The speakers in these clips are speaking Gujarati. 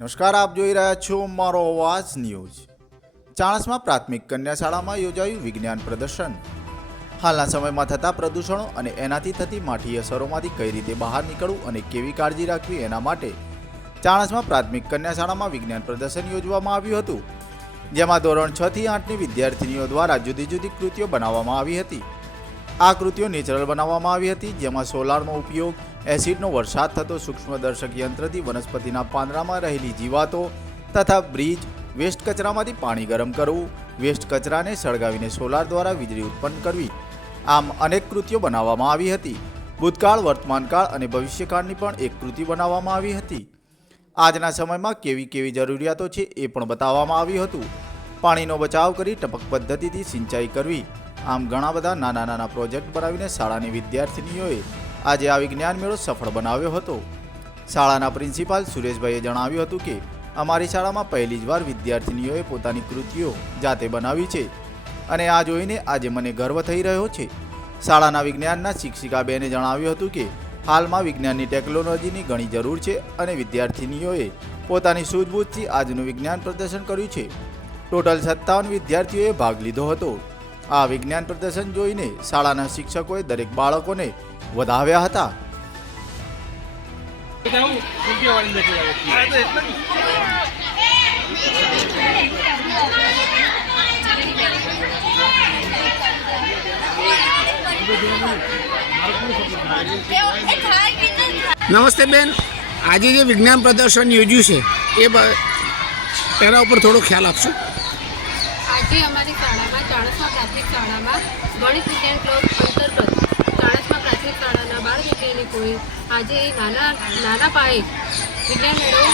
નમસ્કાર, આપ જોઈ રહ્યા છો મારો અવાજ ન્યૂઝ. ચાણસમાં પ્રાથમિક કન્યા શાળામાં યોજાયું વિજ્ઞાન પ્રદર્શન. હાલના સમયમાં થતા પ્રદૂષણો અને એનાથી થતી માઠી અસરોમાંથી કઈ રીતે બહાર નીકળવું અને કેવી કાળજી રાખવી એના માટે ચાણસમાં પ્રાથમિક કન્યા શાળામાં વિજ્ઞાન પ્રદર્શન યોજવામાં આવ્યું હતું. જેમાં ધોરણ છ થી આઠની વિદ્યાર્થીનીઓ દ્વારા જુદી જુદી કૃતિઓ બનાવવામાં આવી હતી. આ કૃતિઓ નેચરલ બનાવવામાં આવી હતી, જેમાં સોલારનો ઉપયોગ, એસિડનો વરસાદ થતો સૂક્ષ્મદર્શક યંત્રથી વનસ્પતિના પાંદડામાં રહેલી જીવાતો તથા બ્રિજ, વેસ્ટ કચરામાંથી પાણી ગરમ કરવું, વેસ્ટ કચરાને સળગાવીને સોલાર દ્વારા વીજળી ઉત્પન્ન કરવી. આમ અનેક કૃતિઓ બનાવવામાં આવી હતી. ભૂતકાળ, વર્તમાનકાળ અને ભવિષ્યકાળની પણ એક કૃતિ બનાવવામાં આવી હતી. આજના સમયમાં કેવી કેવી જરૂરિયાતો છે એ પણ બતાવવામાં આવ્યું હતું. પાણીનો બચાવ કરી ટપક પદ્ધતિથી સિંચાઈ કરવી. આમ ઘણા બધા નાના નાના પ્રોજેક્ટ બનાવીને શાળાની વિદ્યાર્થીનીઓએ આજે આ વિજ્ઞાન મેળો સફળ બનાવ્યો હતો. શાળાના પ્રિન્સિપાલ સુરેશભાઈએ જણાવ્યું હતું કે, અમારી શાળામાં પહેલી જ વાર વિદ્યાર્થીનીઓએ પોતાની કૃતિઓ જાતે બનાવી છે અને આ જોઈને આજે મને ગર્વ થઈ રહ્યો છે. શાળાના વિજ્ઞાનના શિક્ષિકાબેને જણાવ્યું હતું કે, હાલમાં વિજ્ઞાનની ટેકનોલોજીની ઘણી જરૂર છે અને વિદ્યાર્થિનીઓએ પોતાની સૂઝબૂઝથી આજનું વિજ્ઞાન પ્રદર્શન કર્યું છે. ટોટલ સત્તાવન વિદ્યાર્થીઓએ ભાગ લીધો હતો. આ વિજ્ઞાન પ્રદર્શન જોઈને શાળાના શિક્ષકોએ દરેક બાળકોને વધાવ્યા હતા. નમસ્તે બેન. આજે જે વિજ્ઞાન પ્રદર્શન યોજ્યું છે, એ તેના ઉપર થોડો ખ્યાલ આપશો? આજે અમારી શાળામાં ચાણસમા પ્રાથમિક શાળામાં ગણિત વિજ્ઞાન ક્લબ અંતર્ગત ચાણસમા પ્રાથમિક શાળાના બાળ વૈજ્ઞાનિકોએ આજે નાના નાના પાયે વિજ્ઞાન મેળો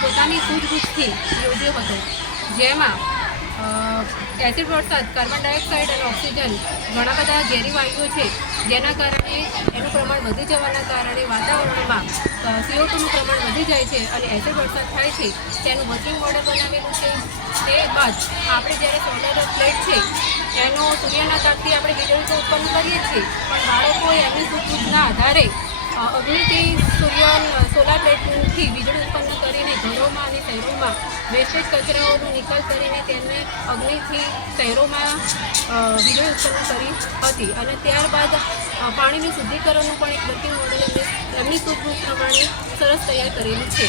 પોતાની સૂઝબૂછથી યોજ્યો હતો. જેમાં એસિડ વરસાદ, કાર્બન ડાયોક્સાઇડ અને ઓક્સિજન ઘણા બધા ઝેરી વાયુઓ છે. જેના કારણે એનું પ્રમાણ વધી જવાના કારણે વાતાવરણમાં સીઓ ટુનું પ્રમાણ વધી જાય છે અને એસિડ વરસાદ થાય છે, તેનું વર્કિંગ મોડલ બનાવેલું છે. તે બાદ આપણે જ્યારે સોલર પ્લેટ છે, એનો સૂર્યના તાપથી આપણે વીજળી તો ઉત્પન્ન કરીએ છીએ, પણ બાળકોએ એમની સુખના આધારે અગ્નિથી સૂર્ય સોલાર પ્લેટથી વીજળી ઉત્પન્ન કરીને ઘરોમાં અને શહેરોમાં વેસ્ટેજ કચરાઓનો નિકાલ કરીને તેમને અગ્નિથી શહેરોમાં વીજળી ઉત્પન્ન કરી હતી. અને ત્યારબાદ પાણીનું શુદ્ધિકરણનું પણ એક વર્કિંગ મોડેલ એમને એમની સૂઝબૂછ પ્રમાણે સરસ તૈયાર કરેલું છે.